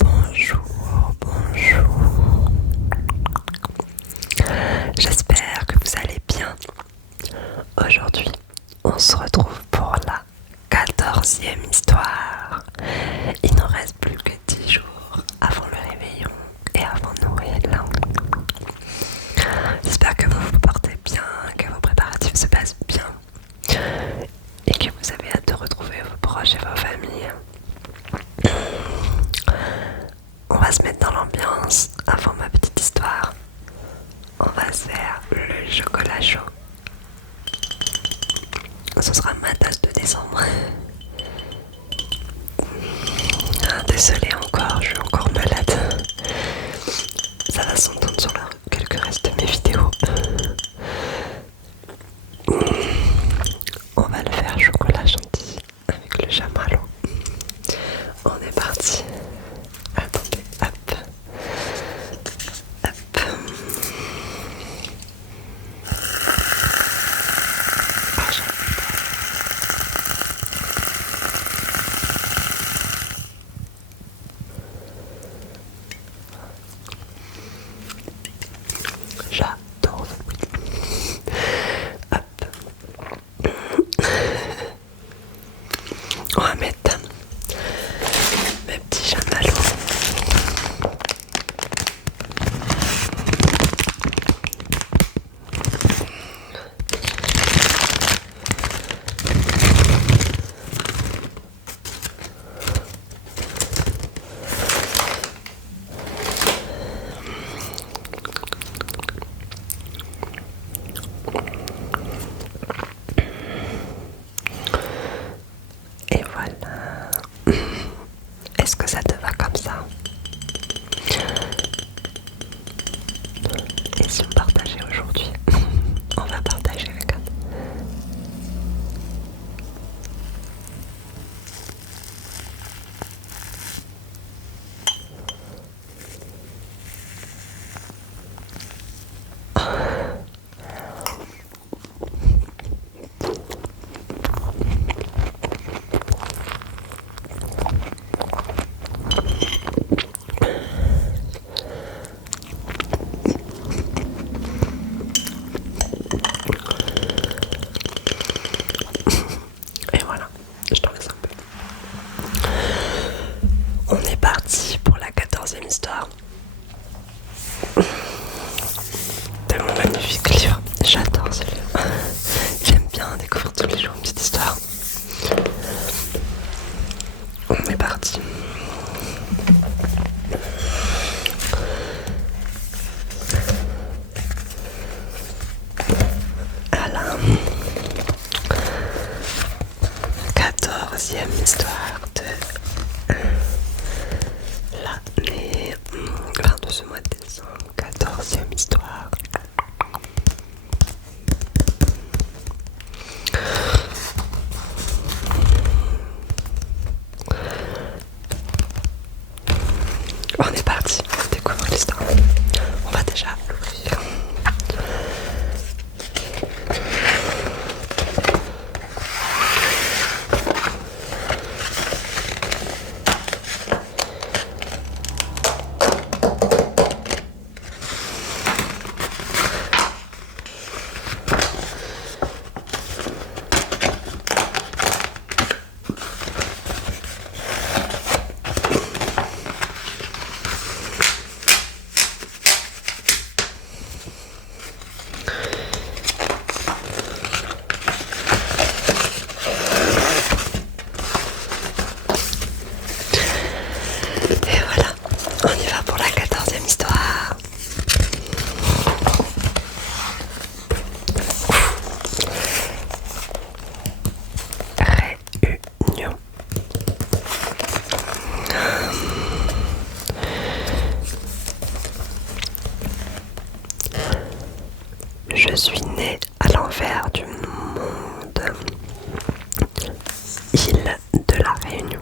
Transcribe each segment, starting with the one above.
Bonjour, bonjour. J'espère que vous allez bien. Aujourd'hui, on se retrouve pour la 14e histoire. Il ne reste plus que 10 jours avant le réveillon et avant Noël. J'espère que vous vous portez bien, que vos préparatifs se passent bien et que vous avez hâte de retrouver vos proches et vos familles. On va se mettre dans l'ambiance avant ma petite histoire. On va se faire le chocolat chaud. Ce sera ma tasse de décembre. Désolée encore, je suis encore malade. Ça va s'entendre sur quelques restes de mes vidéos. On va le faire chocolat chantilly avec le chamallow. On est parti. Attendez, hop. Hop. Ah, j'adore ce bruit. Hop. On va mettre mes petits chamallows. Et voilà. Est-ce que ça te va comme ça? Et si on partageait aujourd'hui? On va partager, regarde. Et voilà, je t'en laisse un peu. On est parti pour la 14e histoire de mon magnifique livre. J'adore ce livre. J'aime bien découvrir tous les jours une petite histoire. On est parti. À la 14e histoire de l'année, de ce mois de décembre. 14e histoire. On est parti, on découvre l'histoire. On va déjà l'ouvrir. Et voilà, on y va pour la 14e histoire. Réunion. Je suis née à l'envers du monde, île de la Réunion.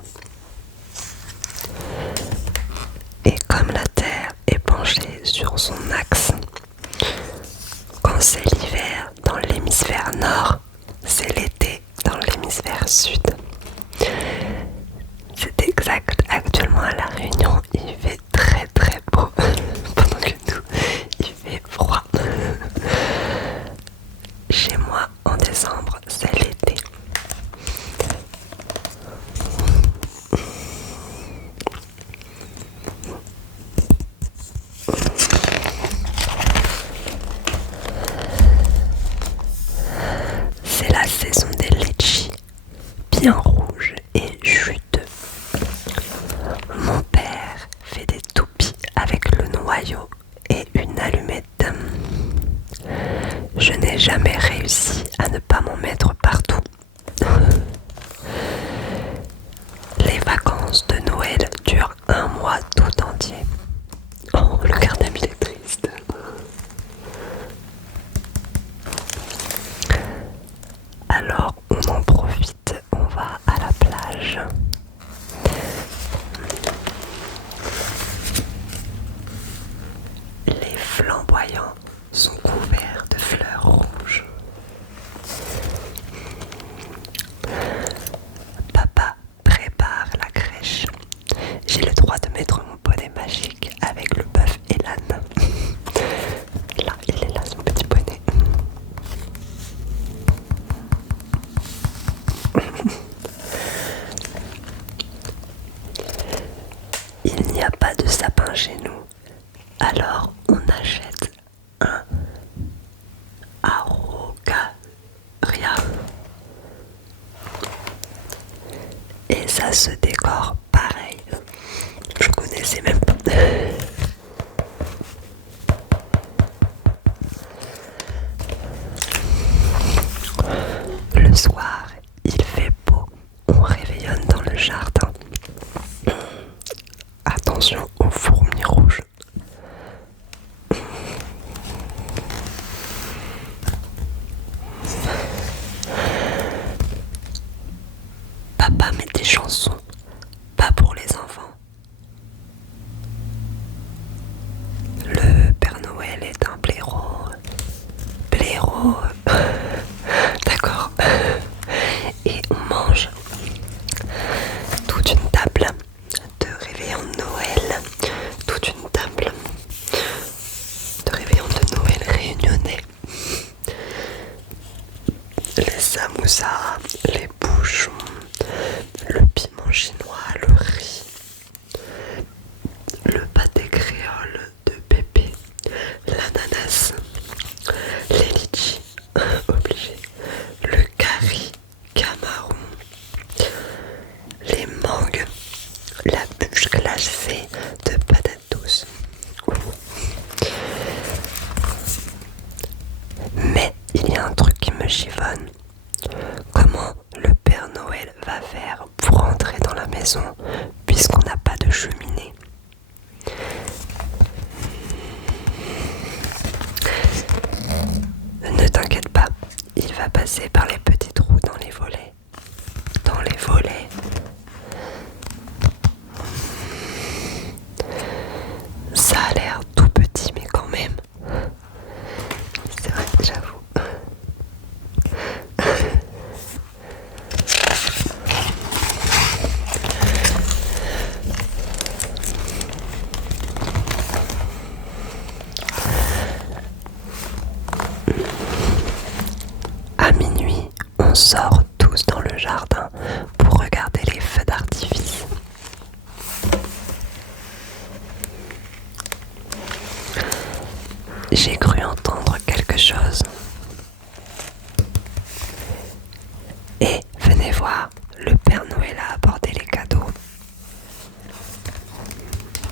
Et comme la Terre est penchée sur son axe, quand c'est l'hiver dans l'hémisphère nord, c'est l'été dans l'hémisphère sud. C'est exact, actuellement à La Réunion, il flamboyants sont couverts de fleurs rouges. Papa prépare la crèche. J'ai le droit de mettre mon bonnet magique avec le bœuf et l'âne. Là, il est là, son petit bonnet. Il n'y a pas de sapin chez nous, alors on achète un Araucaria. Et ça se décore pareil. Je connaissais même pas. Le soir, il fait beau. On réveillonne dans le jardin. Attention aux fourmis rouges. Papa met des chansons, pas pour les enfants. Le Père Noël est un blaireau. Blaireau. D'accord. Et on mange toute une table de réveillon de Noël. Toute une table de réveillon de Noël réunionnais. Les samoussas, les bouchons, le piment chinois, le riz, le pâté créole de Pépé, l'ananas, les litchis, obligé, le curry camarou, les mangues, la bûche glacée de patates douces. Mais il y a un truc qui me chiffonne. Comment le Père Noël va faire pour entrer dans la maison puisqu'on n'a pas de cheminée? Ne t'inquiète pas, il va passer par les petits trous dans les volets. Dans les volets. Ça a l'air tout petit mais quand même. C'est vrai, j'avoue. À minuit, on sort tous dans le jardin pour regarder les feux d'artifice. J'ai cru entendre quelque chose. Et venez voir, le Père Noël a apporté les cadeaux.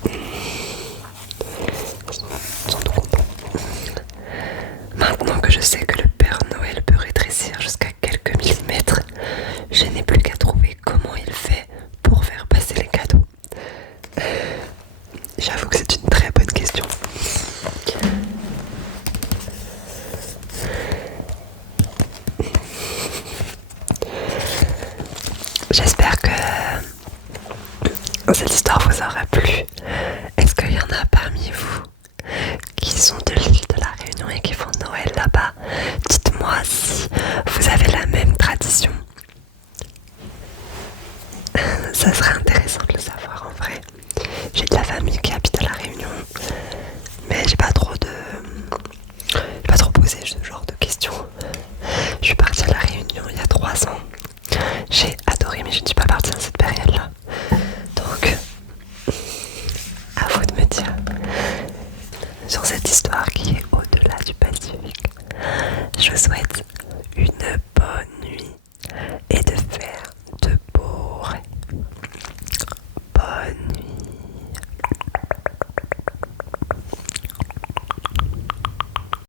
Ils sont tout contents. Maintenant que je sais que le Père Noël peut rétrécir jusqu'à quelques millimètres, je n'ai plus qu'à trouver comment il fait pour faire passer les cadeaux. J'avoue que c'est une très bonne question. J'espère que cette histoire vous aura plu. Est-ce qu'il y en a parmi vous qui sont de l'île de la Réunion et qui font Noël là-bas? Dites-moi si vous avez la même tradition. Ça serait intéressant de le savoir en vrai. J'ai de la famille qui habite à la Réunion, mais j'ai pas trop posé ce genre de questions. Je suis partie à la Réunion il y a 3 ans. J'ai adoré, mais je ne suis pas partie dans cette période-là. Donc, à vous de me dire sur cette histoire